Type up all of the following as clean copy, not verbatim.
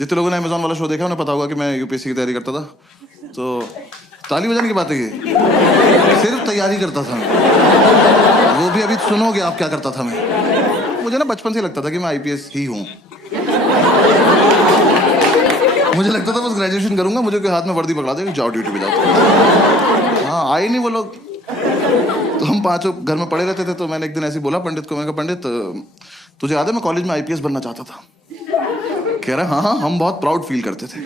जितने लोगों ने अमेजोन वाला शो देखा उन्हें पता होगा कि मैं यूपीएससी की तैयारी करता था। तो ताली बजाने की बात है ये, सिर्फ तैयारी करता था मैं। वो भी अभी सुनोगे आप क्या करता था मैं। मुझे ना बचपन से लगता था कि मैं आईपीएस ही हूँ। मुझे लगता था बस ग्रेजुएशन करूंगा, मुझे कोई हाथ में वर्दी पकड़ा देगा, जाओ ड्यूटी पे जाओ। हाँ आए नहीं वो लोग। तो हम पांचों घर में पड़े रहते थे। तो मैंने एक दिन ऐसे बोला पंडित को, मैंने कहा पंडित तुझे याद है मैं कॉलेज में आईपीएस बनना चाहता था। कह रहा हाँ हाँ हम बहुत प्राउड फील करते थे।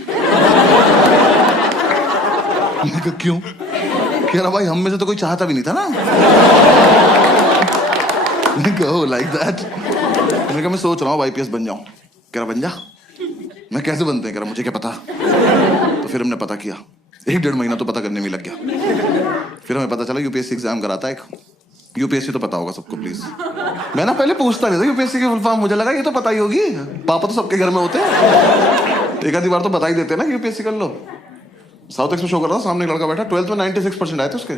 मैंने कहा क्यों? कह रहा भाई हम में से तो कोई चाहता भी नहीं था ना। मैंने कहा लाइक दैट। मैंने कहा मैं सोच रहा हूँ आईपीएस बन जाऊं। कह रहा बन जा। मैं कैसे बनते हैं? कह रहा मुझे क्या पता। तो फिर हमने पता किया, 1-1.5 महीना तो पता करने में लग गया। फिर हमें पता चला यूपीएससी एग्जाम कराता है एक। यूपीएससी तो पता होगा सबको प्लीज। मैं ना पहले पूछता नहीं था यूपीएससी की फुल फॉर्म, मुझे लगा ये तो पता ही होगी, पापा तो सबके घर में होते हैं, एक आधी बार तो बता ही देते ना यूपीएससी कर लो। साउथ एक्स में शो कर रहा था, सामने एक लड़का बैठा, 12th में 96% आए थे उसके।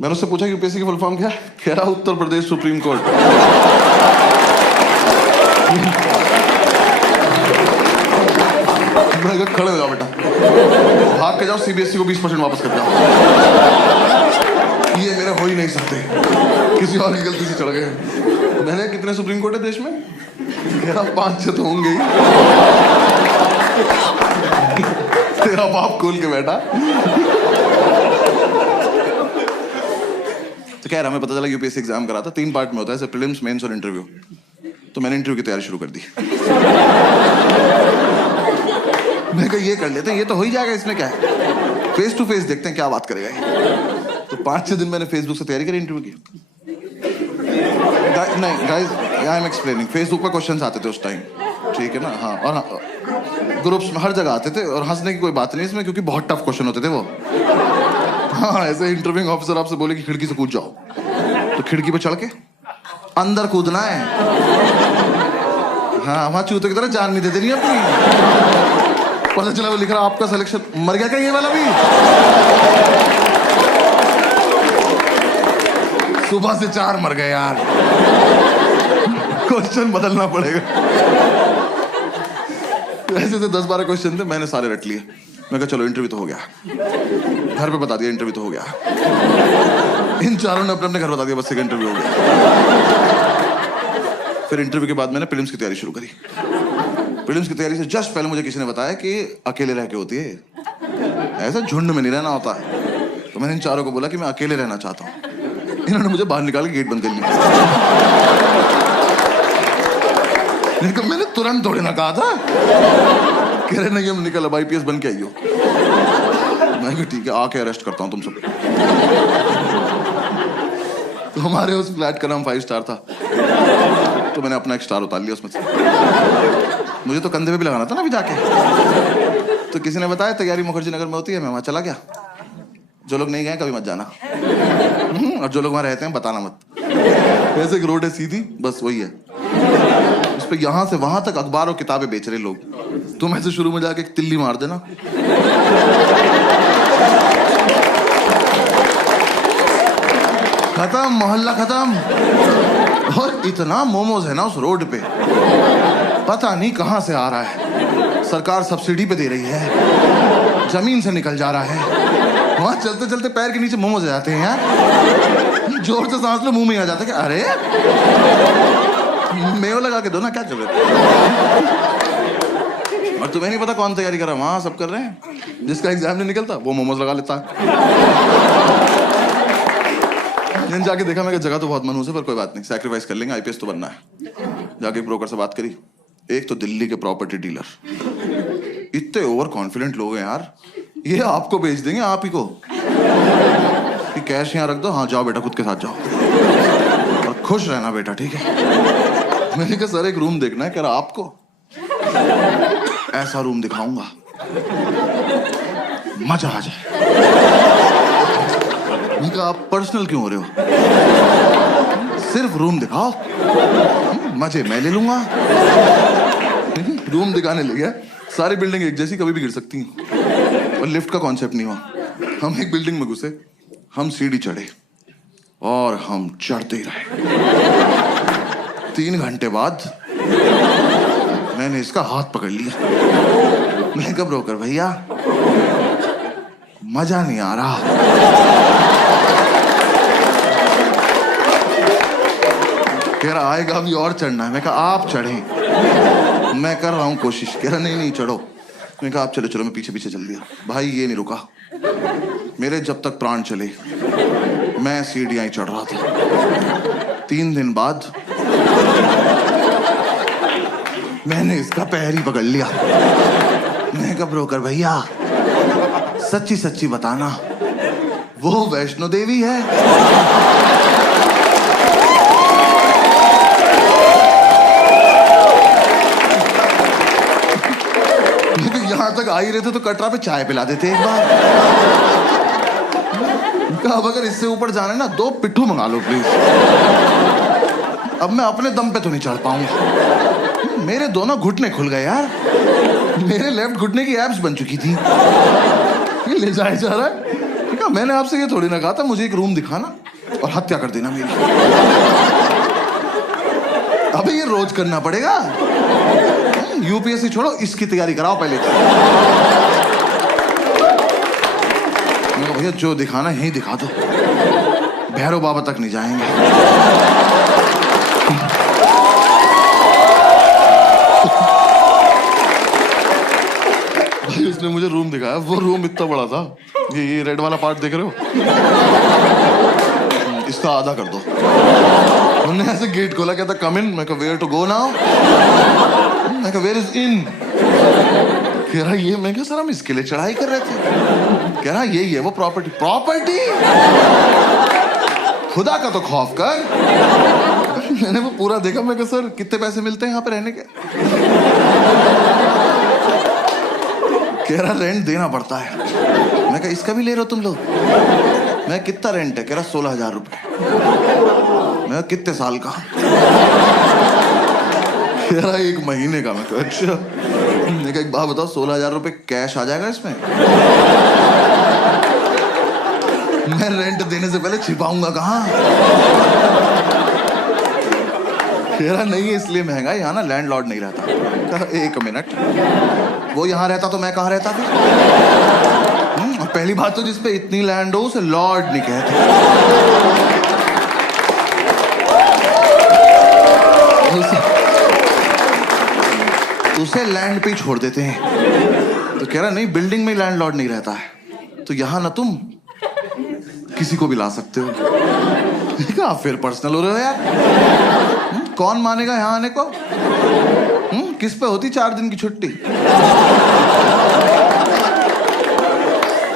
मैंने उससे पूछा यूपीएससी की फुल फॉर्म क्या? कह रहा उत्तर प्रदेश सुप्रीम कोर्ट। मैं कहा खड़े हो जाओ बेटा, भाग के जाओ सीबीएसई को 20% वापस कर जाओ। ये मेरे हो ही नहीं सकते, किसी और की गलती से चढ़ गए। मैंने कितने सुप्रीम कोर्ट है देश में? कह रहा 5-6 तो होंगे ही। तेरा बाप खोल के बैठा। तो कह रहा हमें पता चला यूपीएससी एग्जाम करा था, 3 पार्ट में होता है, प्रीलिम्स, मेंस और इंटरव्यू। तो मैंने इंटरव्यू की तैयारी शुरू कर दी। मैं कहा ये कर लेते हैं, ये तो हो ही जाएगा, इसमें क्या है, फेस टू फेस देखते हैं क्या बात करेगा ये। तो 5-6 दिन मैंने फेसबुक से तैयारी करी इंटरव्यू की। नहीं guys I am explaining, Facebook पर क्वेश्चंस आते थे उस टाइम, ठीक है ना। हाँ और ग्रुप्स में हर जगह आते थे, और हंसने की कोई बात नहीं इसमें, क्योंकि बहुत टफ क्वेश्चन होते थे वो। हाँ ऐसे इंटरव्यूइंग ऑफिसर आपसे बोले कि खिड़की से कूद जाओ, तो खिड़की पे चढ़ के अंदर कूदना है। हाँ वहां चूते की तरह जान नहीं देते नहीं अपनी। पता चला वो लिख रहा आपका सिलेक्शन, मर गया क्या ये वाला भी? सुबह से 4 मर गए यार। क्वेश्चन बदलना पड़ेगा। ऐसे तो 10-12 क्वेश्चन थे, मैंने सारे रट लिए। मैं कहा चलो इंटरव्यू तो हो गया, घर पे बता दिया इंटरव्यू तो हो गया। इन चारों ने अपने अपने घर बता दिया बस एक इंटरव्यू हो गया। फिर इंटरव्यू के बाद मैंने प्रीलिम्स की तैयारी शुरू करी। प्रीलिम्स की तैयारी से जस्ट पहले मुझे किसी ने बताया कि अकेले रह के होती है, ऐसा झुंड में नहीं रहना होता है। तो मैंने इन चारों को बोला कि मैं अकेले रहना चाहता हूँ। इन्होंने मुझे बाहर निकाल के गेट बंद कर लिया। लेकिन मैंने तुरंत थोड़ी ना कहा था। कह रहे नहीं हम निकल, अब आईपीएस बन के आइयो। मैं कहा ठीक है आके अरेस्ट करता हूँ तुम सब। तो हमारे उस फ्लैट का नाम 5 स्टार था, तो मैंने अपना एक स्टार उतार लिया उसमें से। मुझे तो कंधे पे भी लगाना था ना अभी जाके। तो किसी ने बताया तैयारी मुखर्जी नगर में होती है, मैं वहां चला गया। जो लोग नहीं गए कभी मत जाना, और जो लोग वहां रहते हैं बताना मत। वैसे एक रोड है सीधी, बस वही है। उस पे यहां से वहां तक अखबार और किताबें बेच रहे लोग। तुम ऐसे शुरू में जाके एक तिल्ली मार देना, खत्म, मोहल्ला खत्म। और इतना मोमोज है ना उस रोड पे, पता नहीं कहां से आ रहा है। सरकार सब्सिडी पे दे रही है, जमीन से निकल जा रहा है। वहां चलते चलते पैर के नीचे मोमोज आ जाते हैं यार। जोर से सांस लो मुंह में आ जाता है कि अरे मेव लगा के दो ना, क्या कर रहे हो? और तुम्हें नहीं पता कौन तैयारी कर रहा है, वहां सब कर रहे हैं। जिसका एग्जाम नहीं निकलता वो मोमोज लगा लेता है। जाके देखा मैं जगह तो बहुत मनहूस है, पर कोई बात नहीं, सैक्रिफाइस कर लेंगे, आईपीएस तो बनना है। जाके ब्रोकर से बात करी, एक तो दिल्ली के प्रॉपर्टी डीलर, इतने ओवर कॉन्फिडेंट लोग हैं यार, ये आपको बेच देंगे आप ही को कि कैश यहाँ रख दो, हाँ जाओ बेटा खुद के साथ जाओ और खुश रहना बेटा, ठीक है। मैंने कहा सर एक रूम देखना है। कह रहा आपको ऐसा रूम दिखाऊंगा मजा आ जाए। मैंने कहा आप पर्सनल क्यों हो रहे हो, सिर्फ रूम दिखाओ, मजे मैं ले लूंगा। रूम दिखाने ले गया, सारी बिल्डिंग एक जैसी, कभी भी गिर सकती हैं, और लिफ्ट का कॉन्सेप्ट नहीं हुआ। हम एक बिल्डिंग में घुसे, हम सीढ़ी चढ़े और हम चढ़ते ही रहे। 3 घंटे बाद मैंने इसका हाथ पकड़ लिया। मैं कहा ब्रोकर भैया मजा नहीं आ रहा। कह रहा आएगा भी और चढ़ना है। मैं कहा आप चढ़ें, मैं कर रहा हूं कोशिश। कह रहा नहीं चढ़ो। मैं कहा आप चलो चलो। मैं पीछे पीछे चल दिया। भाई ये नहीं रुका, मेरे जब तक प्राण चले मैं सीढ़ियां ही चढ़ रहा था। 3 दिन बाद मैंने इसका पैर ही पकड़ लिया। मैं कहा ब्रोकर भैया सच्ची सच्ची बताना वो वैष्णो देवी है? यहां तक आ ही रहे थे तो कटरा पे चाय पिला देते एक बार। अब अगर इससे ऊपर जाना है ना 2 पिट्ठू मंगा लो प्लीज। अब मैं अपने दम पे तो नहीं चढ़ पाऊंगा। मेरे दोनों घुटने खुल गए यार। मेरे लेफ्ट घुटने की एब्स बन चुकी थी। ये ले जाया जा रहा है। कहा मैंने आपसे ये थोड़ी ना कहा था मुझे एक रूम दिखाना और हत्या कर देना मेरी। अबे ये रोज करना पड़ेगा। यूपीएससी छोड़ो इसकी तैयारी कराओ पहले। भैया जो दिखाना यही दिखा दो, भैरव बाबा तक नहीं जाएंगे। भाई उसने मुझे रूम दिखाया। वो रूम इतना बड़ा था, ये रेड वाला पार्ट देख रहे हो, इसका आधा कर दो। उन्होंने ऐसे गेट खोला, कहता कम इन। मैं कहा वेयर टू गो नाउ? मैं कहा वेयर इज इन? कह रहा ये। मैं कहा सर हम इसके लिए चढ़ाई कर रहे थे। कह रहा यही है वो प्रॉपर्टी। प्रॉपर्टी? खुदा का तो खौफ कर। मैंने वो पूरा देखा। मैं कहा सर कितने पैसे मिलते हैं यहाँ पे रहने के? कह रहा रेंट देना पड़ता है। मैं कहा इसका भी ले रहे हो तुम लोग? मैं कितना रेंट है? कह रहा 16,000 रुपए। मैं कितने साल का? कह रहा 1 महीने का। मैं कहा अच्छा। मैं कहा एक बात बताओ 16,000 रुपए कैश आ जाएगा इसमें? मैं रेंट देने से पहले छिपाऊंगा कहाँ? कह रहा नहीं है इसलिए महंगा, यहाँ ना लैंडलॉर्ड नहीं रहता। कहा 1 मिनट, वो यहाँ रहता तो मैं कहाँ रहता फिर? पहली बात तो जिसपे इतनी लैंड हो उसे लॉर्ड नहीं कहते। उसे लैंड पे ही छोड़ देते हैं। तो कह रहा नहीं बिल्डिंग में लैंडलॉर्ड नहीं रहता है, तो यहां ना तुम किसी को भी ला सकते हो। कहा फिर पर्सनल हो रहे हो यार। कौन मानेगा यहां आने को? किस पे होती 4 दिन की छुट्टी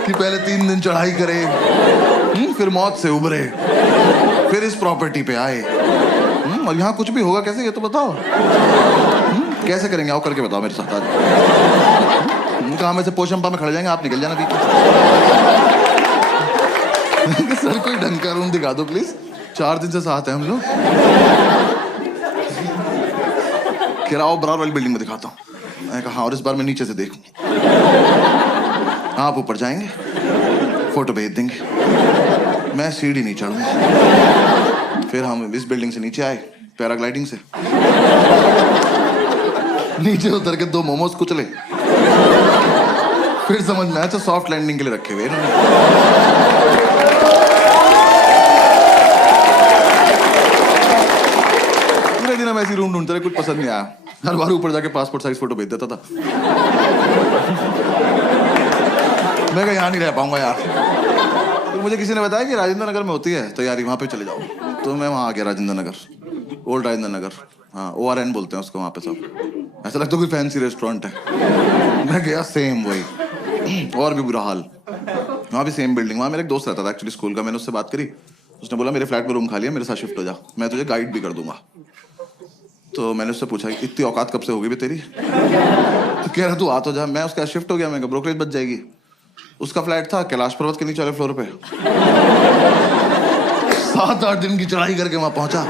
कि पहले 3 दिन चढ़ाई करे, फिर मौत से उबरे, फिर इस प्रॉपर्टी पे आए। और यहाँ कुछ भी होगा कैसे ये तो बताओ। कैसे करेंगे? आओ करके बताओ मेरे साथ आज। कहा में से पोशंपा में खड़े जाएंगे, आप निकल जाना बीच। सर कोई ढंग का रूम दिखा दो प्लीज, 4 दिन से साथ हैं हम लोग। कह रहा आओ बराबर वाली बिल्डिंग में दिखाता हूँ। मैं कहा हाँ, और इस बार मैं नीचे से देखूं। आप ऊपर जाएंगे, फोटो भेज देंगे, मैं सीढ़ी नहीं चढ़ूंगा। फिर हम इस बिल्डिंग से नीचे आए पैराग्लाइडिंग से। नीचे उतर के 2 मोमोज कुचले। फिर समझ में आया अच्छा सॉफ्ट लैंडिंग के लिए रखे हुए इन्होंने। पूरे दिन हम ऐसी रूम ढूंढते रहे, कुछ पसंद नहीं आया। हर बार ऊपर जाके पासपोर्ट साइज फोटो भेज देता था। मैं कहा यहाँ नहीं रह पाऊंगा यार। तो मुझे किसी ने बताया कि राजेंद्र नगर में होती है तैयारी, वहां पे चले जाओ। तो मैं वहां आ गया, राजेंद्र नगर, ओल्ड राजेंद्र नगर। हाँ ORN बोलते हैं उसको वहां पे सब। ऐसा लगता है कोई फैंसी रेस्टोरेंट है। मैं गया, सेम वही, और भी बुरा हाल। वहाँ भी सेम बिल्डिंग। वहाँ मेरा एक दोस्त रहता था एक्चुअली स्कूल का। मैंने उससे बात करी, उसने बोला मेरे फ्लैट में रूम खाली है, मेरे साथ शिफ्ट हो जा, मैं तुझे गाइड भी कर दूंगा। तो मैंने उससे पूछा इतनी औकात कब से होगी भी तेरी? तो कह रहा तू आ तो जा। मैं उसके साथ शिफ्ट हो गया। मैं ब्रोकरेज बच जाएगी। उसका फ्लैट था कैलाश पर्वत के नीचे वाले फ्लोर पे। 7-8 दिन की चढ़ाई करके वहां पहुंचा,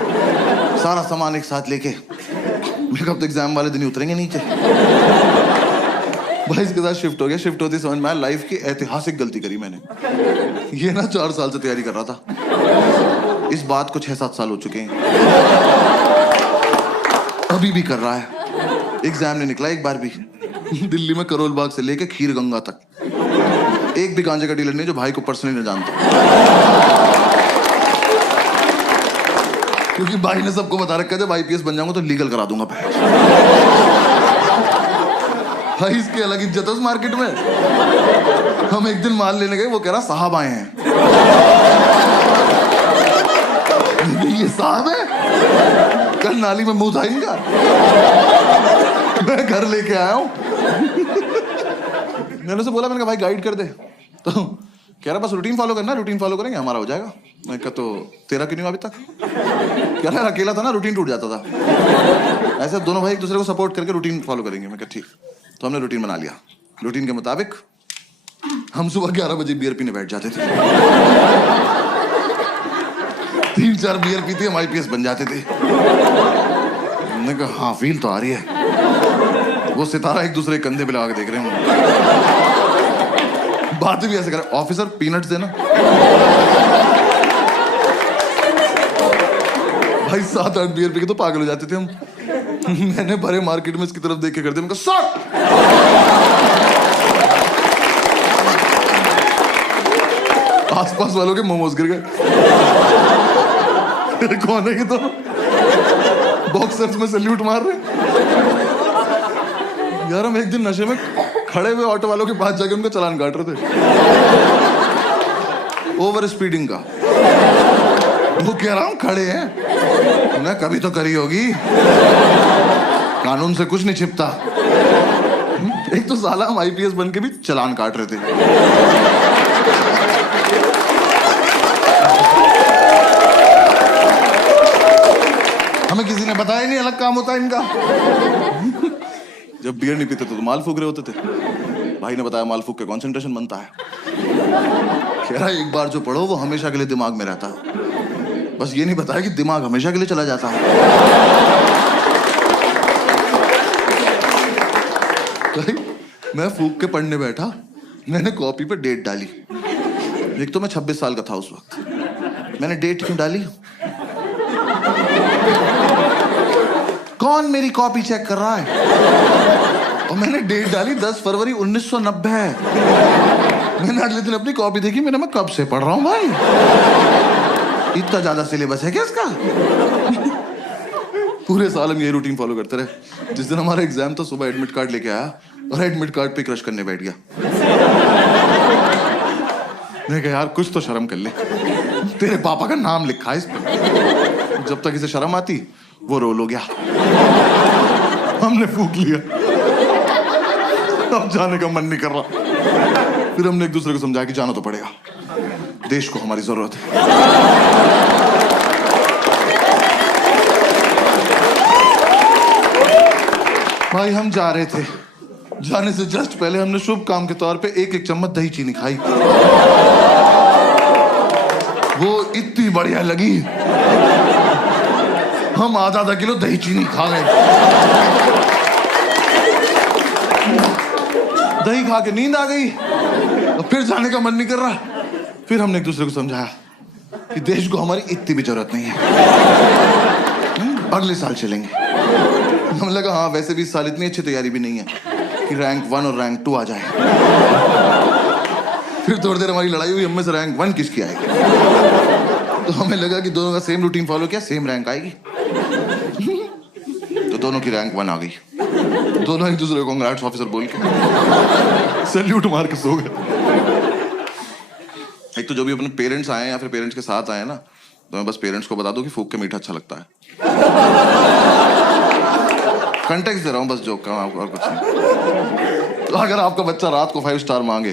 सारा सामान एक साथ लेके। मेरे कब तो एग्जाम वाले दिन ही उतरेंगे नीचे। भाई इसके साथ शिफ्ट हो गया। शिफ्ट होती समझ में आया लाइफ की ऐतिहासिक गलती करी मैंने। ये ना 4 साल से तैयारी कर रहा था, इस बात को 6-7 साल हो चुके हैं, अभी भी कर रहा है। एग्जाम नहीं निकला एक बार भी। दिल्ली में करोल बाग से लेके खीर गंगा तक एक भी गांजे का डीलर नहीं जो भाई को पर्सनली न जानता, क्योंकि भाई ने सबको बता रखा है जब आईपीएस बन जाऊंगा तो लीगल करा दूंगा भाई। इसकी अलग इज्जत है उस मार्केट में। हम एक दिन माल लेने गए, वो कह रहा साहब आए हैं। ये साहब है? कल नाली में मुंह था इनका। मैं घर लेके आया हूं। मैंने उसे बोला, मैंने कहा भाई गाइड कर दे, तो कह रहा बस रूटीन फॉलो करना, रूटीन फॉलो करेंगे हमारा हो जाएगा। मैं कहा तो तेरा क्यों नहीं हुआ अभी तक? कह रहा अकेला था ना, रूटीन टूट जाता था। ऐसे दोनों भाई एक दूसरे को सपोर्ट करके रूटीन फॉलो करेंगे। मैं कहा ठीक। तो हमने रूटीन बना लिया। रूटीन के मुताबिक हम सुबह 11 बजे बियर पीने बैठ जाते थे। 3-4 बियर पीते हम आईपीएस बन जाते थे। मैंने कहा हाँ फील तो आ रही है। वो सितारा एक दूसरे के कंधे पे लगा के देख रहे हैं। बातें भी ऐसे कर, ऑफिसर पीनट्स देना। भाई 7-8 बियर पी के तो पागल हो जाते थे हम। मैंने भरे मार्केट में इसकी तरफ देख के कर दिया। मैं कहा आसपास वालों के मोमोज गिर गए। कौन है ये? तो बॉक्सर्स में सैल्यूट मार रहे यार। हम एक दिन नशे में खड़े हुए ऑटो वालों के पास जाके उनका चालान काट रहे थे ओवर स्पीडिंग का। वो कह रहा हूं खड़े हैं ना, कभी तो करी होगी, कानून से कुछ नहीं छिपता। एक तो साला हम आईपीएस बन के भी चालान काट रहे थे। हमें किसी ने बताया नहीं अलग काम होता है इनका। जब बियर नहीं पीते तो माल फूक रहे होते थे। भाई ने बताया माल फूक के कंसंट्रेशन बनता है। कह रहा एक बार जो पढ़ो वो हमेशा के लिए दिमाग में रहता है। बस ये नहीं बताया कि दिमाग हमेशा के लिए चला जाता है। मैं फूक के पढ़ने बैठा, मैंने कॉपी पे डेट डाली। एक तो मैं 26 साल का था उस वक्त। मैंने डेट क्यों डाली? कौन मेरी कॉपी चेक कर रहा है? और मैंने डेट डाली 10 फरवरी 1990। मैंने अगले दिन अपनी कॉपी देखी, मैंने मैं कब से पढ़ रहा हूं भाई? इतना ज्यादा सिलेबस है क्या इसका? पूरे साल हम ये रूटीन फॉलो करते रहे। जिस दिन हमारा एग्जाम था सुबह एडमिट कार्ड लेके आया और एडमिट कार्ड पे क्रश करने बैठ गया। मैंने कहा यार कुछ तो शर्म कर ले, तेरे पापा का नाम लिखा है इस पर। जब तक इसे शर्म आती वो रोल हो गया। हमने फूक लिया, अब जाने का मन नहीं कर रहा। फिर हमने एक दूसरे को समझाया कि जाना तो पड़ेगा, देश को हमारी जरूरत है। भाई हम जा रहे थे, जाने से जस्ट पहले हमने शुभ काम के तौर पे 1-1 चम्मच दही चीनी खाई। वो इतनी बढ़िया लगी, हम आधा किलो दही चीनी खा गए। दही खा के नींद आ गई और फिर जाने का मन नहीं कर रहा। फिर हमने एक दूसरे को समझाया कि देश को हमारी इतनी भी जरूरत नहीं है, अगले साल चलेंगे। हमें लगा हाँ वैसे भी इस साल इतनी अच्छी तैयारी भी नहीं है कि रैंक 1 और रैंक 2 आ जाए। फिर थोड़ी देर हमारी लड़ाई हुई, हम में से रैंक 1 किसकी आएगी। तो हमें लगा कि दोनों का सेम रूटीन फॉलो किया, सेम रैंक आएगी। तो दोनों की रैंक 1 आ गई। दोनों एक दूसरे को कांग्रेट्स ऑफिसर बोल के सैल्यूट मार के सो गए। एक तो जो भी अपने पेरेंट्स आए या फिर पेरेंट्स के साथ आए ना, तो मैं बस पेरेंट्स को बता दूं कि फूक के मीठा अच्छा लगता है। कंटेक्स्ट दे रहा हूं बस जोक का, और कुछ नहीं। तो अगर आपका बच्चा रात को 5 स्टार मांगे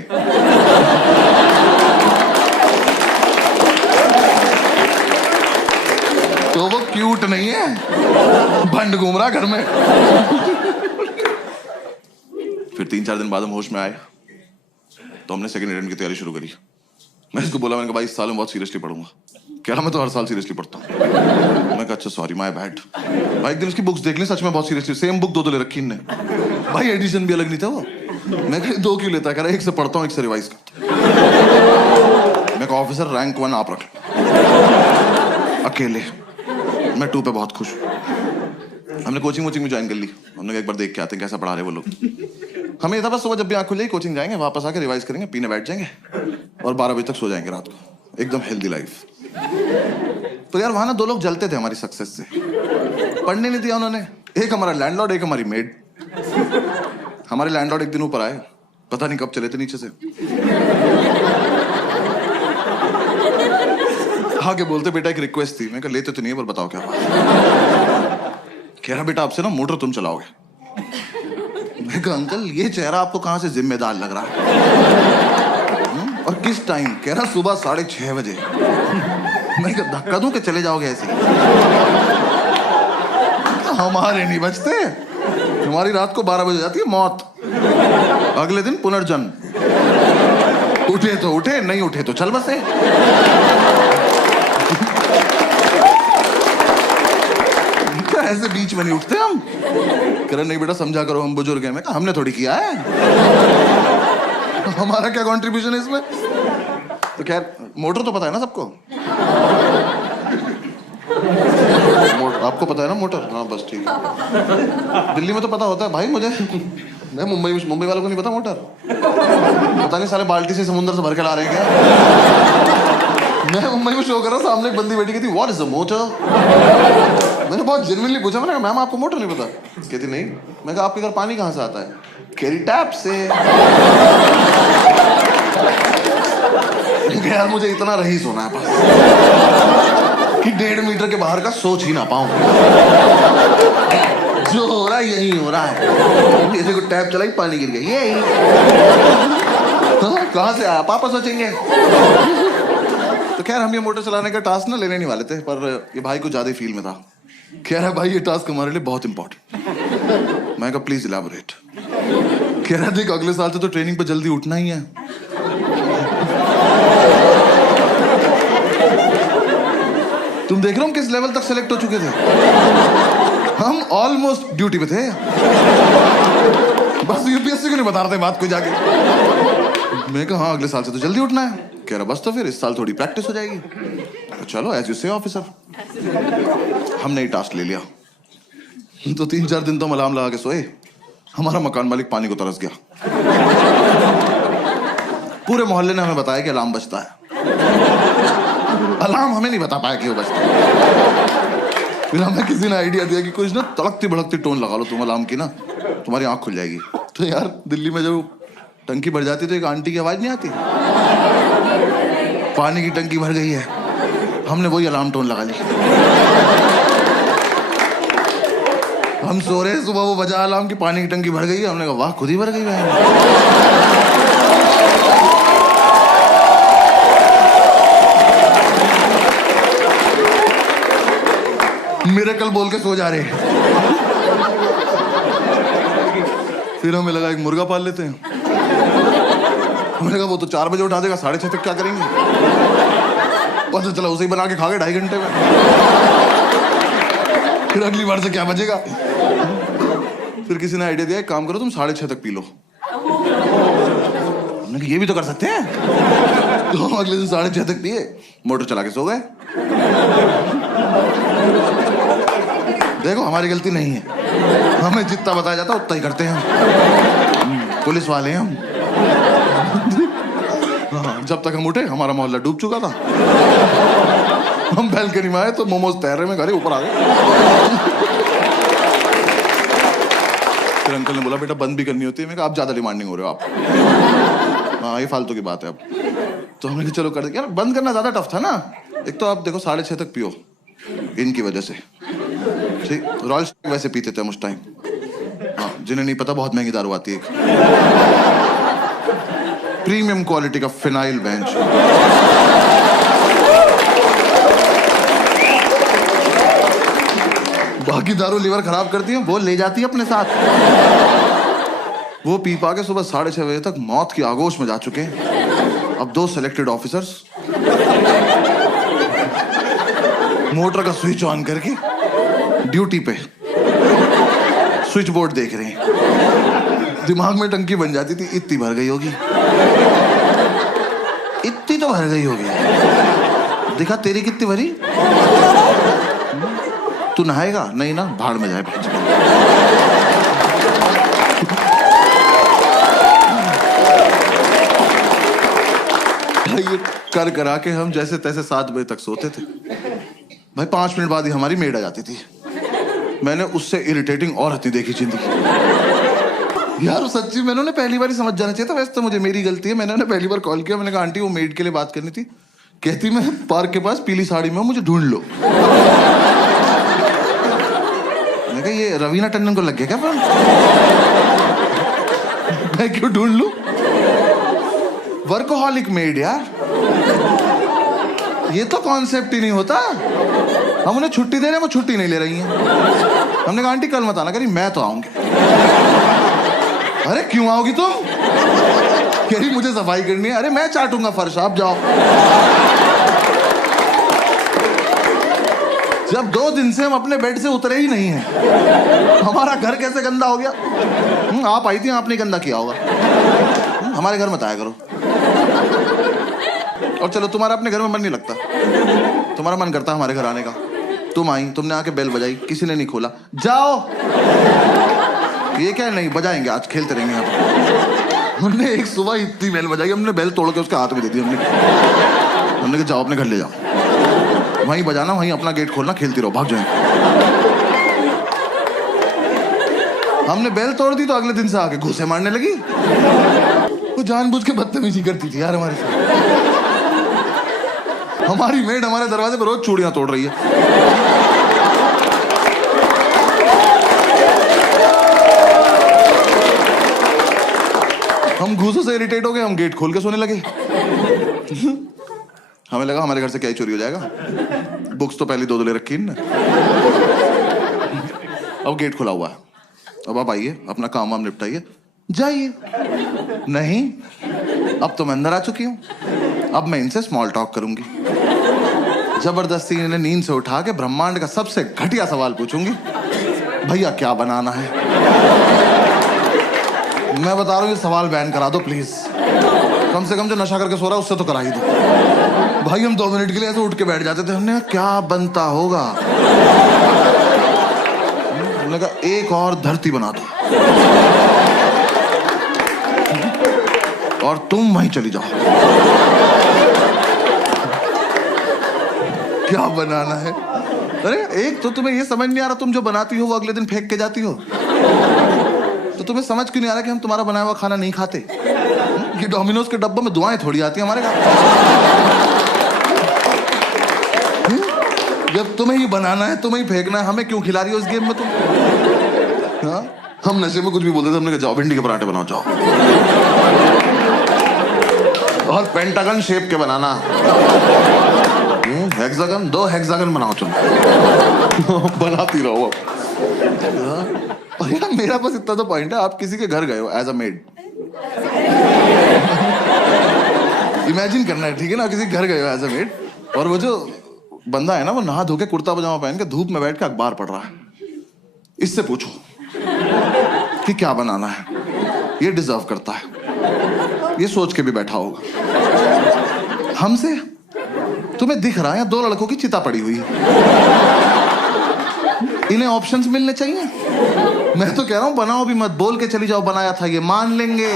तो वो क्यूट नहीं है, भंड घूम रहा घर में। फिर 3-4 दिन बाद हम होश में आए तो हमने सेकंड अटेम्प्ट की तैयारी शुरू करी। मैं इसको बोला, मैंने कहा भाई इस साल मैं बहुत सीरियसली पढ़ूंगा। कह रहा मैं तो हर साल सीरियसली पढ़ता हूँ। मैं कहा अच्छा सॉरी माय बैड। भाई एक दिन उसकी बुक्स देख ली, सच में बहुत सीरियसली सेम बुक 2 ले रखी इनने। भाई एडिशन भी अलग नहीं था वो। मैं कहा 2 क्यों लेता? कह रहा 1 से पढ़ता हूँ 1 से रिवाइज करता। मैं कहा ऑफिसर रैंक 1 आप रख लो अकेले, मैं 2 पे बहुत खुश हूँ। हमने कोचिंग वोचिंग में ज्वाइन कर ली। हमने कहा एक बार देख के आते हैं कैसा पढ़ा रहे वो लोग। हमें ये था बस सुबह जब भी आँख खुलेगी कोचिंग जाएंगे, वापस आके रिवाइज करेंगे, पीने बैठ जाएंगे और 12 बजे तक सो जाएंगे रात को। एकदम हेल्दी लाइफ। तो यार वहां ना 2 लोग जलते थे हमारी सक्सेस से। पढ़ने नहीं दिया उन्होंने। एक हमारा लैंडलॉर्ड, एक हमारी मेड। हमारे लैंडलॉर्ड एक दिन ऊपर आए, पता नहीं कब चले थे नीचे से। हाँ के बोलते बेटा एक रिक्वेस्ट थी। मैं कहा लेते तो नहीं है पर बताओ क्या बात। कह रहा बेटा आपसे ना मोटर तुम चलाओगे। मैं कहा अंकल ये चेहरा आपको कहां से जिम्मेदार लग रहा है और किस टाइम? कह रहा सुबह 6:30 बजे। मैं कहा धक्का दूं कि चले जाओगे ऐसे? हमारे नहीं बचते, हमारी रात को 12 बजे जाती है मौत, अगले दिन पुनर्जन्म। उठे तो उठे, नहीं उठे तो चल बसे। ऐसे बीच में नहीं उठते हम। कह रहे नहीं बेटा समझा करो हम बुजुर्ग हैं। मैं कहा हमने थोड़ी किया है, हमारा क्या कंट्रीब्यूशन है इसमें? तो खैर मोटर तो पता है ना सबको। आपको पता है ना मोटर? हाँ बस ठीक है। दिल्ली में तो पता होता है भाई मुझे। मैं मुंबई वालों को नहीं पता मोटर। पता नहीं साले बाल्टी से समुद्र से भर के ला रहे हैं क्या। मैं मुंबई में शो कर रहा, सामने एक बंदी बैठी कहती व्हाट इज अ मोटर। मैंने बहुत जेन्युइनली पूछा, मैंने कहा मैम आपको मोटर नहीं पता? कहती नहीं। मैं कहा आपके घर पानी कहाँ से आता है? कह रही टैप से। यार मुझे इतना रईस होना है बस कि 1.5 मीटर के बाहर का सोच ही ना पाऊं। जो हो रहा है यही हो रहा है। जैसे को टैप चलाई पानी गिर गया, यही। कहाँ से आया पापा सोचेंगे। तो खैर हम ये मोटर चलाने का टास्क ना लेने नहीं वाले थे, पर ये भाई को ज्यादा फील में था। कह रहा भाई ये टास्क हमारे लिए बहुत इंपॉर्टेंट। मैं कहा प्लीज इलैबोरेट। कह रहा देख अगले साल से तो ट्रेनिंग पे जल्दी उठना ही है। तुम देख रहे हो किस लेवल तक सेलेक्ट हो चुके थे। हम ऑलमोस्ट ड्यूटी पे थे। बस यूपीएससी को नहीं बता रहे थे बात को जाके। मैं कहा हाँ अगले साल से तो जल्दी उठना है। कह रहा बस तो फिर इस साल थोड़ी प्रैक्टिस हो जाएगी। चलो एज यू से ऑफिसर। हमने ही टास्क ले लिया। तो 3-4 दिन तो हम अलार्म लगा के सोए। हमारा मकान मालिक पानी को तरस गया। पूरे मोहल्ले ने हमें बताया कि अलार्म बजता है। अलार्म हमें नहीं बता पाया कि वो बजता है। फिर हमें किसी ने आइडिया दिया कि कुछ ना तड़कती भड़कती टोन लगा लो तुम अलार्म की ना, तुम्हारी आंख खुल जाएगी। तो यार दिल्ली में जब टंकी भर जाती तो एक आंटी की आवाज नहीं आती, पानी की टंकी भर गई है। हमने वही अलार्म टोन लगा ली। हम सो रहे, सुबह वो बजा अलार्म की पानी की टंकी भर गई है। हमने कहा वाह खुद ही भर गई है। मिरेकल बोल के सो जा रहे। फिर हमें लगा एक मुर्गा पाल लेते हैं। हमने कहा वो तो 4 बजे उठा देगा, 6:30 तक क्या करेंगे। पता चला उसे ही बना के खा गए 2.5 घंटे में। फिर अगली बार से क्या बचेगा। फिर किसी ने आइडिया दिया एक काम करो तुम 6:30 तक पी लो। हमने कहा ये भी तो कर सकते हैं। तो हम अगले दिन 6:30 तक पिए, मोटर चला के सो गए। देखो हमारी गलती नहीं है, हमें जितना बताया जाता उतना ही करते हैं हम। पुलिस वाले हैं हम। हाँ, जब तक हम उठे हमारा मोहल्ला डूब चुका था। हम बैल्कनी में आए तो मोमोज तैर रहे में घरे ऊपर आ गए। फिर अंकल ने बोला बेटा बंद भी करनी होती है। मैं कहा आप ज्यादा डिमांडिंग हो रहे हो आप। हाँ ये फालतू की बात है अब। तो हमने कहा चलो कर दे। यार बंद करना ज्यादा टफ था ना। एक तो आप देखो 6:30 तक पियो इनकी वजह से। ठीक रॉयल वैसे पीते थे हम उस टाइम। हाँ जिन्हें नहीं पता बहुत महंगी दारू आती है, प्रीमियम क्वालिटी का फिनाइल बेंच। बाकी दारू लीवर खराब करती है, वो ले जाती है अपने साथ। वो पी पा के सुबह 6:30 बजे तक मौत की आगोश में जा चुके हैं। अब 2 सिलेक्टेड ऑफिसर्स मोटर का स्विच ऑन करके ड्यूटी पे स्विच बोर्ड देख रहे हैं। दिमाग में टंकी बन जाती थी इतनी भर गई होगी, इतनी तो भर गई होगी। देखा तेरी कितनी भरी। तू नहाएगा? नहीं ना, भाड़ में जाए। ये कर करा के हम जैसे तैसे 7 बजे तक सोते थे भाई। 5 मिनट बाद ही हमारी मेड आ जाती थी। मैंने उससे इरिटेटिंग और हती देखी जिंदगी यार। सच्ची मैंने उन्हें पहली बार ही समझ जाना चाहिए था। वैसे तो मुझे मेरी गलती है, मैंने उन्हें पहली बार कॉल किया। मैंने कहा आंटी वो मेड के लिए बात करनी थी। कहती मैं पार्क के पास पीली साड़ी में हूं, मुझे ढूंढ लो। मैं कहा ये रवीना टंडन को लग गया क्या फोन? मैं क्यों ढूंढ लूं? वर्कोहॉलिक मेड यार, ये तो कॉन्सेप्ट ही नहीं होता। हम उन्हें छुट्टी दे रहे हैं, वो छुट्टी नहीं ले रही हैं। हमने कहा आंटी कल मत आना। कह रही मैं तो आऊंगी। अरे क्यों आओगी तुम? कह रही मुझे सफाई करनी है। अरे मैं चाटूंगा फर्श, आप जाओ। जब 2 दिन से हम अपने बेड से उतरे ही नहीं हैं, हमारा घर कैसे गंदा हो गया? आप आई थी, आपने गंदा किया होगा। हमारे घर मत आया करो। और चलो तुम्हारा अपने घर में मन नहीं लगता, तुम्हारा मन करता हमारे घर आने का। तुम आई, तुमने आके बेल बजाई, किसी ने नहीं खोला। जाओ। ये क्या नहीं बजाएंगे, आज खेलते रहेंगे यहाँ पर। हमने एक सुबह इतनी बेल बजाई, हमने बेल तोड़ के उसके हाथ में दे दी। हमने कहा जाओ अपने घर ले जाओ, वहीं बजाना, वहीं अपना गेट खोलना, खेलती रहो, भाग जाए। हमने बेल तोड़ दी तो अगले दिन से आके घूसे मारने लगी। वो जानबूझ के बदतमीजी करती थी यार हमारे साथ। हमारी मेड हमारे दरवाजे पर रोज चूड़ियां तोड़ रही है। हम घूसों से इरिटेट हो गए, हम गेट खोल के सोने लगे। हमें लगा हमारे घर से क्या ही चोरी हो जाएगा। बुक्स तो पहले 2 ले रखी है। अब गेट खुला हुआ है, अब आप आइए, अपना काम वाम निपटाइए, जाइए। नहीं, अब तो मैं अंदर आ चुकी हूं, अब मैं इनसे स्मॉल टॉक करूंगी। जबरदस्ती इन्हें नींद से उठा के ब्रह्मांड का सबसे घटिया सवाल पूछूंगी, भैया क्या बनाना है? मैं बता रहा हूं, ये सवाल बैन करा दो प्लीज। कम से कम जो नशा करके सो रहा है उससे तो करा ही दो। भाई हम 2 मिनट के लिए ऐसे उठ के बैठ जाते थे। हमने कहा क्या बनता होगा? हमने कहा एक और धरती बना दो और तुम वहीं चली जाओ। क्या बनाना है? अरे एक तो तुम्हें ये समझ नहीं आ रहा, तुम जो बनाती हो वो अगले दिन फेंक के जाती हो। तो तुम्हें समझ क्यों नहीं आ रहा कि हम तुम्हारा बनाया हुआ खाना नहीं खाते? ये डोमिनोज के डब्बों में दुआएं थोड़ी आती हैं हमारे घर। जब तुम्हें ही बनाना है, तुम्हें ही फेंकना है, हमें क्यों खिला रही हो इस गेम में तुम? हाँ? हम नशे में कुछ भी बोलते थे। हमने कहा जाओ भिंडी के पराठे बनाओ, जाओ। और पेंटागन शेप के बनाना, हेक्सागन, 2 हेक्सागन बनाओ तुम। बनाती रहो। और यार मेरा बस इतना तो पॉइंट है, आप किसी के घर गए हो एज अ मेड, इमेजिन करना है, ठीक है ना? किसी के घर गए हो एज अ मेड, और वो जो बंदा है ना, वो नहा धो के कुर्ता पजामा पहन के धूप में बैठ के अखबार पढ़ रहा है। इससे पूछो कि क्या बनाना है, ये डिजर्व करता है, ये सोच के भी बैठा होगा। हमसे तुम्हें दिख रहा है 2 लड़कों की चिता पड़ी हुई है, इन्हें ऑप्शंस मिलने चाहिए। मैं तो कह रहा हूं बनाओ भी मत, बोल के चली जाओ बनाया था, ये मान लेंगे।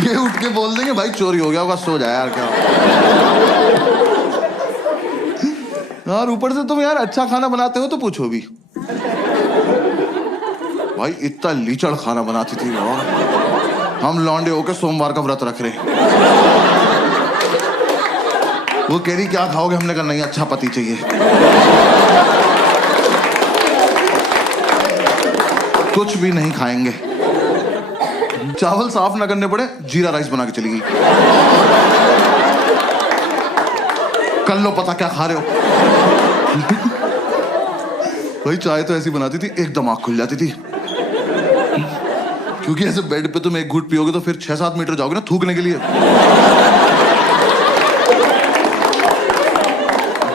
ये उठ के बोल देंगे भाई चोरी हो गया होगा, सो जाए यार। क्या यार ऊपर से तुम यार अच्छा खाना बनाते हो तो पूछो भी। भाई इतना लीचड़ खाना बनाती थी वो। हम लौंडे होके सोमवार का व्रत रख रहे। वो कह रही क्या खाओगे? हमने कहा नहीं, अच्छा पति चाहिए। कुछ भी नहीं खाएंगे। चावल साफ ना करने पड़े, जीरा राइस बना के चली गई। कर लो पता क्या खा रहे हो। भाई चाय तो ऐसी बनाती थी एकदम आंख खुल जाती थी, क्योंकि ऐसे बेड पे तुम एक घूंट पियोगे तो फिर 6-7 मीटर जाओगे ना थूकने के लिए।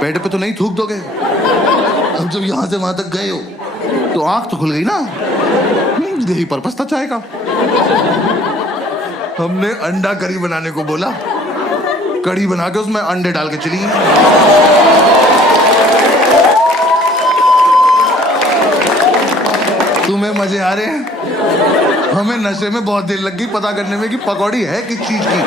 बेड पे तो नहीं थूक दोगे। अब जब यहां से वहां तक गए हो तो आंख तो खुल गई ना। यही पर्पस था चाय का। हमने अंडा करी बनाने को बोला, कड़ी बना के उसमें अंडे डाल के चली गई। तुम्हें मजे आ रहे हैं, हमें नशे में बहुत देर लग गई पता करने में कि पकौड़ी है किस चीज की।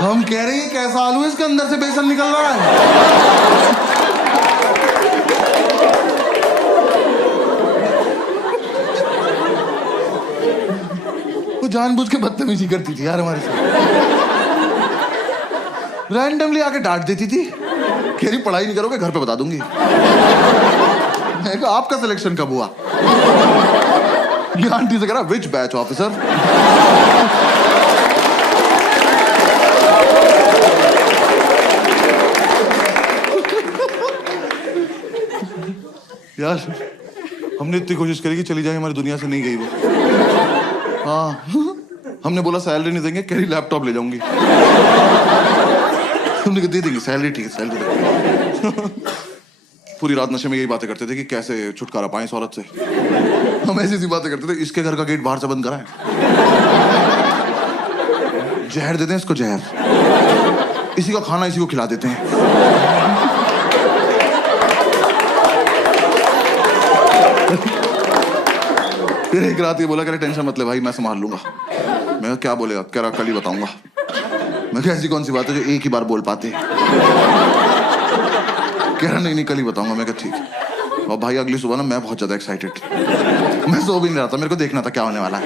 हम कह रहे हैं कैसा आलू है, इसके अंदर से बेसन निकल रहा है। वो जानबूझ के बदतमीजी करती थी यार हमारे साथ, रैंडमली आके डांट देती थी, कह रही पढ़ाई नहीं करोगे घर पे बता दूंगी। मैं कहा आपका सिलेक्शन कब हुआ? ये आंटी से कह रहा विच बैच ऑफिसर। यार हमने इतनी कोशिश करी कि चली जाए, हमारी दुनिया से नहीं गई वो। हाँ हमने बोला सैलरी नहीं देंगे, कह रही लैपटॉप ले जाऊंगी। हमने कहा दे देंगे सैलरी, ठीक है सैलरी दे। पूरी रात नशे में यही बातें करते थे कि कैसे छुटकारा पाएं इस औरत से। हम ऐसी बातें करते थे, इसके घर का गेट बाहर से बंद कराएं, जहर देते हैं इसको जहर, इसी का खाना इसी को खिला देते हैं। फिर एक रात ये बोला कह रहे टेंशन मत ले भाई मैं संभाल लूंगा। मैं क्या बोलेगा? कह रहा कल ही बताऊंगा। मैं कहा ऐसी कौन सी बात है जो एक ही बार बोल पाते? कह रहा नहीं कल ही बताऊंगा। मैं कहा ठीक। और भाई अगली सुबह ना मैं बहुत ज्यादा एक्साइटेड, मैं सो भी नहीं रहा था, मेरे को देखना था क्या होने वाला है।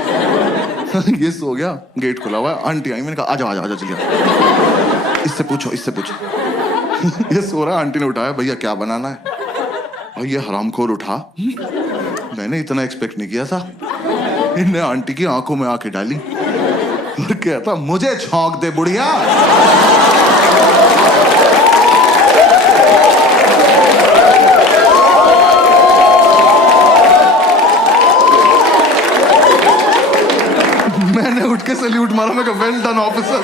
ये सो गया, गेट खुला हुआ है, आंटी आई, मैंने कहा आजा आजा आजा चलिए, इससे पूछो इससे पूछो। ये सो रहा, आंटी ने उठाया, भैया क्या बनाना है? और ये हरामखोर उठा, मैंने इतना एक्सपेक्ट नहीं किया था। इनने आंटी की आंखों में आंखें डाली और कहता मुझे छौंक दे बुढ़िया। मैंने उठ के सैल्यूट मारा, मैं कहा वेल डन ऑफिसर।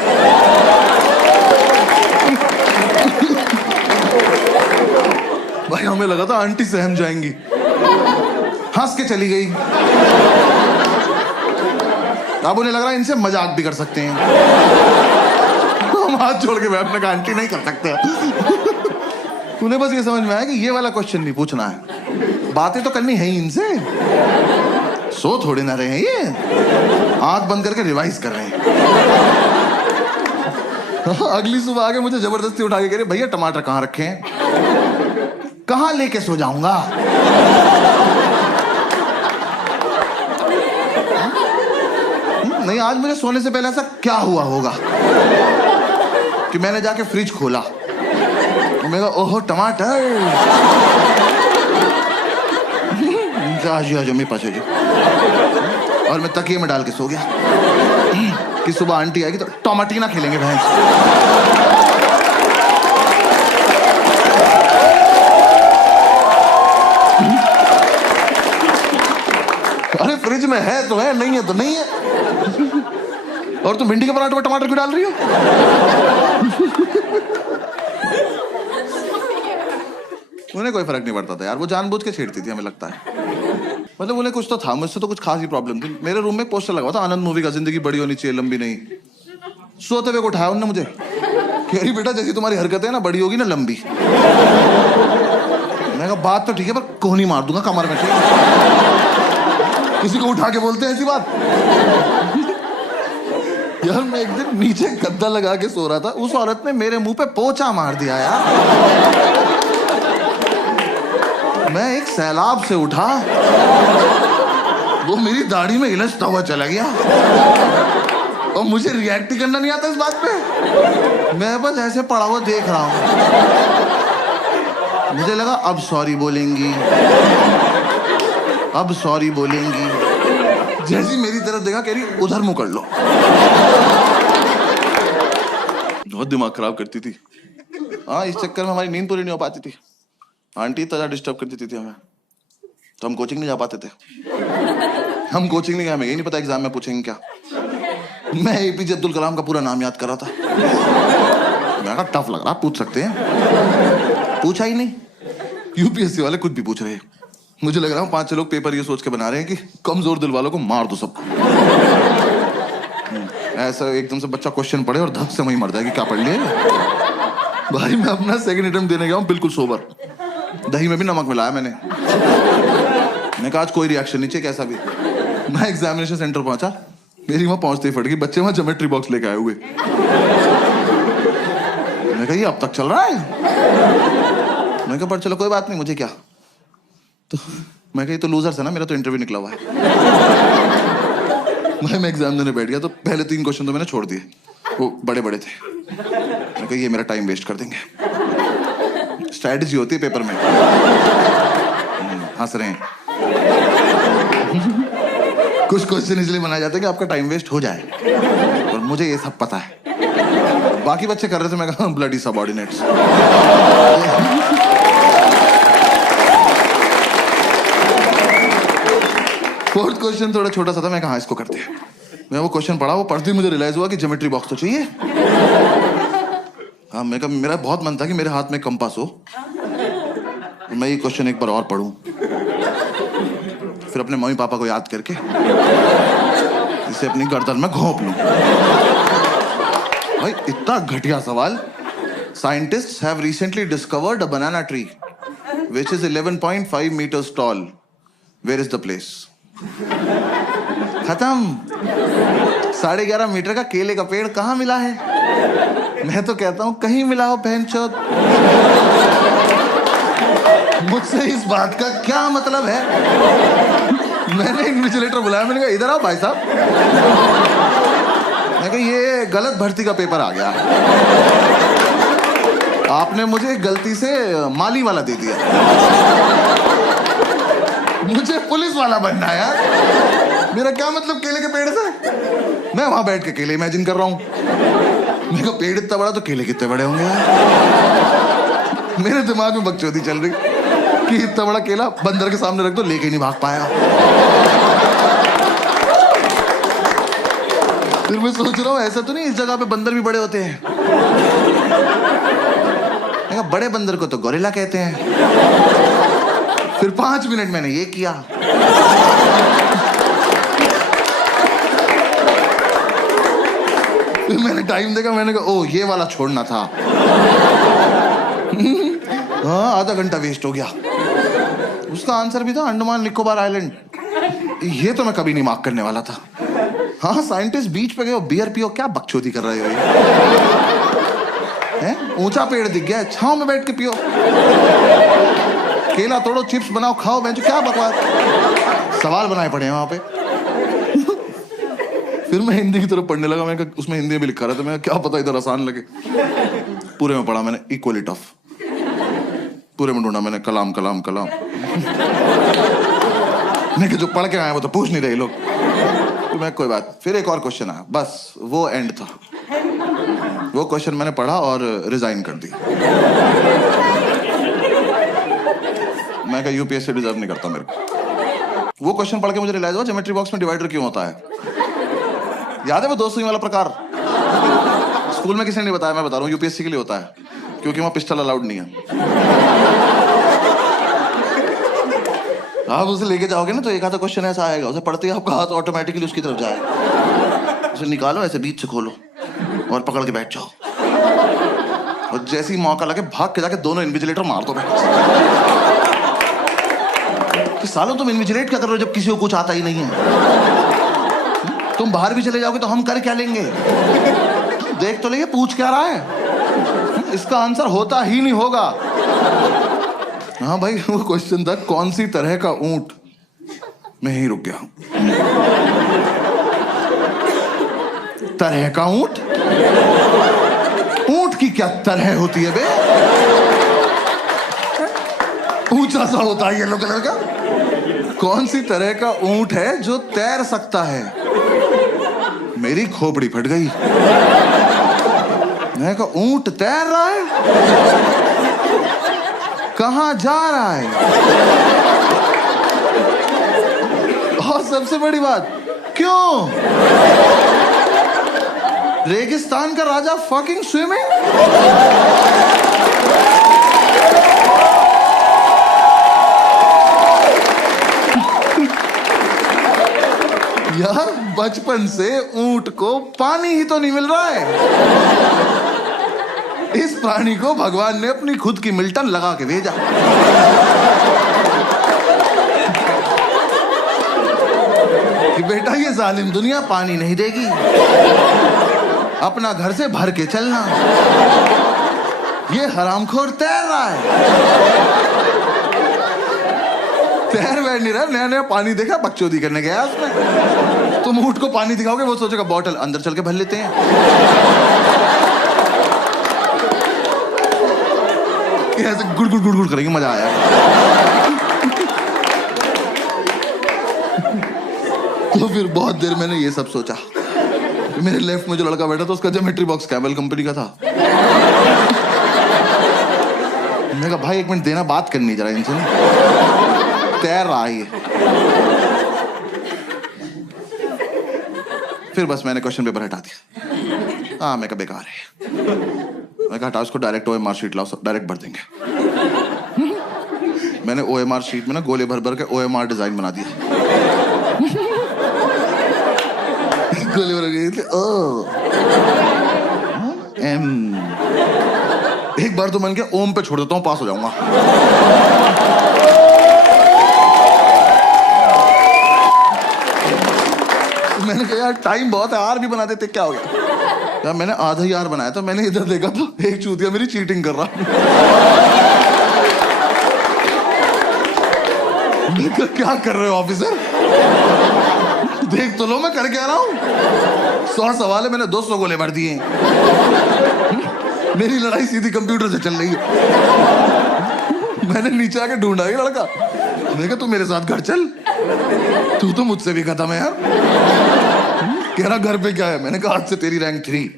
भाई हमें लगा था आंटी सहम जाएंगी, हंस के चली गई। अब उन्हें लग रहा है इनसे मजाक भी कर सकते हैं। हम हाथ जोड़ के बैठने का आंटी नहीं कर सकते। उन्हें बस ये समझ में आया कि ये वाला क्वेश्चन नहीं पूछना है, बातें तो करनी है ही इनसे। सो थोड़े ना रहे हैं ये, आंख बंद करके रिवाइज कर रहे हैं। अगली सुबह आके मुझे जबरदस्ती उठा के कह रहे भैया टमाटर कहाँ रखे हैं? कहाँ लेके सो जाऊंगा? नहीं आज मुझे सोने से पहले ऐसा क्या हुआ होगा कि मैंने जाके फ्रिज खोला और मैं कहा ओहो टमाटर। मेरे पास और मैं तकिए में डाल के सो गया कि सुबह आंटी आएगी तो टमाटीना खेलेंगे भैंस। अरे फ्रिज में है तो है, नहीं है तो नहीं है। और तुम भिंडी के पराठे में टमाटर क्यों डाल रही हो? उन्हें कोई फर्क नहीं पड़ता था यार, वो जानबूझ के छेड़ती थी हमें लगता है। मतलब उन्हें कुछ तो था, मुझसे तो कुछ खास ही प्रॉब्लम थी। मेरे रूम में एक पोस्टर लगा हुआ था आनंद मूवी का, जिंदगी बड़ी होनी चाहिए लंबी नहीं। सोते हुए को उठाया उन्होंने मुझे, कह रही बेटा जैसी तुम्हारी हरकत है ना बड़ी होगी ना लंबी। मैंने कहा बात तो ठीक है पर कोहनी मार दूंगा कमर में। किसी को उठा के बोलते हैं ऐसी बात? यार मैं एक दिन नीचे गद्दा लगा के सो रहा था, उस औरत ने मेरे मुंह पे पोंछा मार दिया यार। मैं एक सैलाब से उठा, वो मेरी दाढ़ी में इलझता हुआ चला गया और मुझे रिएक्ट करना नहीं आता इस बात पे। मैं बस ऐसे पड़ा हुआ देख रहा हूं। मुझे लगा अब सॉरी बोलेंगी, अब सॉरी बोलेंगी। जैसी मेरी तरफ देखा कह रही उधर मुंह कर लो। बहुत दिमाग खराब करती थी। हाँ इस चक्कर में हमारी नींद पूरी नहीं हो पाती थी। आंटी इतना डिस्टर्ब कर देती थी हमें, तो हम कोचिंग नहीं जा पाते थे। हम कोचिंग नहीं गए, हमें यही नहीं पता एग्जाम में पूछेंगे क्या। मैं एपीजे अब्दुल कलाम का पूरा नाम याद कर रहा था। मैं कहा टफ लग रहा, पूछ सकते हैं। पूछा ही नहीं। यूपीएससी वाले कुछ भी पूछ रहे हैं। मुझे लग रहा है 5-6 लोग पेपर ये सोच के बना रहे हैं कि कमजोर दिल वालों को मार दो सबको। ऐसा एकदम से बच्चा क्वेश्चन पढ़े और धक से वहीं मर जाए कि क्या पढ़ लिया। भाई मैं अपना सेकंड अटेम्प्ट देने गया हूँ बिल्कुल सोबर, दही में भी नमक मिलाया मैंने कहा आज कोई रिएक्शन नहीं चाहिए कैसा भी। मैं एग्जामिनेशन सेंटर पहुंचा, मेरी वहां पहुंचते ही फट गई, बच्चे वहां ज्योमेट्री बॉक्स लेके आए हुए। मैं कहा ये अब तक चल रहा है। मैं कहा पर चलो कोई बात नहीं, मुझे क्या। तो मैं कहा ये तो लूजर्स है ना, मेरा तो इंटरव्यू निकला हुआ है। मैं एग्जाम देने बैठ गया तो पहले 3 क्वेश्चन तो मैंने छोड़ दिए, वो बड़े बड़े थे। मैं कहा ये मेरा टाइम वेस्ट कर देंगे। स्ट्रैटेजी होती है पेपर में। हंस रहे हैं। कुछ क्वेश्चन इसलिए बनाए जाते हैं कि आपका टाइम वेस्ट हो जाए, और मुझे ये सब पता है। बाकी बच्चे कर रहे थे, मैं कहा ब्लडी सबऑर्डिनेट्स। फोर्थ क्वेश्चन थोड़ा छोटा सा था, मैं कहा इसको करते हैं। मैं वो क्वेश्चन पढ़ा, वो पढ़ते ही मुझे रियलाइज हुआ कि ज्योमेट्री बॉक्स तो चाहिए। हाँ मैं कहा मेरा बहुत मन था कि मेरे हाथ में कंपास हो, मैं ये क्वेश्चन एक बार और पढ़ूं, फिर अपने मम्मी पापा को याद करके इसे अपनी गर्दन में घोंप लूं। भाई इतना घटिया सवाल। Scientists have recently discovered a banana tree which is 11.5 meters tall. Where is the place? खत्म। 11.5 मीटर का केले का पेड़ कहाँ मिला है? मैं तो कहता हूं कहीं मिला हो बहनचोद। मुझसे इस बात का क्या मतलब है? मैंने इन्विजिलेटर बुलाया, मैंने कहा इधर आओ भाई साहब। मैं कहा ये गलत भर्ती का पेपर आ गया, आपने मुझे गलती से माली वाला दे दिया, मुझे पुलिस वाला बनना है यार। मेरा क्या मतलब केले के पेड़ से? मैं वहां बैठ के केले इमेजिन कर रहा हूं। मेरे को पेड़ इतना बड़ा तो केले कितने बड़े होंगे यार। मेरे दिमाग में बकचोदी चल रही कि इतना बड़ा केला बंदर के सामने रख दो, लेके नहीं भाग पाया। फिर मैं सोच रहा हूँ ऐसा तो नहीं इस जगह पे बंदर भी बड़े होते हैं? बड़े बंदर को तो गोरिल्ला कहते हैं। फिर 5 मिनट मैंने ये किया। फिर मैंने टाइम देखा, मैंने कहा ओ ये वाला छोड़ना था। हाँ आधा घंटा वेस्ट हो गया। उसका आंसर भी था अंडमान निकोबार आइलैंड। ये तो मैं कभी नहीं मार्क करने वाला था। हाँ साइंटिस्ट बीच पे गए हो, बियर पियो, क्या बकचोदी कर रहे हो ये? ऊंचा पेड़ दिख गया, छांव में बैठ के पियो। केला तोड़ो, चिप्स बनाओ, खाओ। मैं क्या बकवास सवाल बनाए पड़े हैं वहां पे। फिर मैं हिंदी की तरफ पढ़ने लगा, मैं उसमें हिंदी में भी लिखा रहा था, मैं क्या पता इधर आसान लगे। पूरे में पढ़ा मैंने इक्वली टफ, पूरे में ढूंढा मैंने कलाम कलाम कलाम। नहीं जो पढ़ के आए वो तो पूछ नहीं रहे लोग। तो मैं कोई बात, फिर एक और क्वेश्चन आया, बस वो एंड था। वो क्वेश्चन मैंने पढ़ा और रिजाइन कर दिया। मैं कहा यूपीएससी डिजर्व नहीं करता मेरे को। वो क्वेश्चन पढ़ के मुझे रियलाइज हुआ ज्योमेट्री बॉक्स में डिवाइडर क्यों होता है। याद है वो 2 सुई वाला प्रकार? स्कूल में किसी ने नहीं बताया, मैं बता रहा हूँ यूपीएससी के लिए होता है, क्योंकि वहां पिस्टल अलाउड नहीं है। आप उसे लेके जाओगे ना तो एक आधा क्वेश्चन ऐसा आएगा, उसे पढ़ते ही आपका हाथ ऑटोमेटिकली उसकी तरफ जाएगा। उसे निकालो, ऐसे बीच से खोलो और पकड़ के बैठ जाओ, और जैसे ही मौका लगे भाग के जाके दोनों इन्विजिलेटर मार दो। कि सालों तुम इन्विजिलेट क्या कर रहे हो जब किसी को कुछ आता ही नहीं है? तुम बाहर भी चले जाओगे तो हम कर क्या लेंगे? देख तो लेंगे पूछ क्या रहा है, इसका आंसर होता ही नहीं होगा। हाँ भाई वो क्वेश्चन था कौन सी तरह का ऊंट। मैं यहीं रुक गया। तरह का ऊंट? ऊंट की क्या तरह होती है बे? ऊंचा सा होता है येलो कलर का। कौन सी तरह का ऊंट है जो तैर सकता है? मेरी खोपड़ी फट गई। मैं कहा ऊंट तैर रहा है, कहां जा रहा है? और सबसे बड़ी बात, क्यों? रेगिस्तान का राजा फकिंग स्विमिंग। बचपन से ऊंट को पानी ही तो नहीं मिल रहा है। इस प्राणी को भगवान ने अपनी खुद की मिल्टन लगा के भेजा। कि बेटा ये जालिम दुनिया पानी नहीं देगी, अपना घर से भर के चलना। ये हरामखोर तैर रहा है, तैर बैठ नहीं रहा, नया नया पानी देखा, बकचोदी करने गया उसमें। तुम ऊंट को पानी दिखाओगे, वो सोचेगा बॉटल अंदर चल के भर लेते हैं। ऐसे गुड़ गुड़ गुड़ गुड़ करेंगे, मजा आया। तो फिर बहुत देर मैंने ये सब सोचा। मेरे लेफ्ट में जो लड़का बैठा था उसका ज्योमेट्री बॉक्स कैमल कंपनी का था। मैंने कहा भाई एक मिनट देना, बात करनी जरा इनसे। तैर रहा है ये। फिर बस मैंने क्वेश्चन पेपर हटा दिया। हाँ मैं कहा बेकार है। मैं कहा हटा उसको, डायरेक्ट OMR शीट लाओ, डायरेक्ट भर देंगे। मैंने OMR शीट में ना गोले भर भर के OMR डिजाइन बना दिया। गोले भर के ओ M। एक बार तो मन किया ओम पे छोड़ देता हूँ, पास हो जाऊंगा। मैंने कहा यार टाइम बहुत है, आर भी बना देते, क्या हो गया। यार मैंने आधा ही आर बनाया था। मैंने इधर देखा तो एक चूतिया मेरी चीटिंग कर रहा। क्या कर रहे हो ऑफिसर, देख तो लो मैं कर क्या रहा हूँ। 100 सवाल है, मैंने 200 गोले भर दिए। मेरी लड़ाई सीधी कंप्यूटर से चल रही है। मैंने नीचे आके ढूंढा ये लड़का। मैंने कहा तू मेरे साथ घर चल, तू तो मुझसे भी खत्म है यार। कह रहा घर पे क्या है। मैंने कहा आज से तेरी रैंक 3।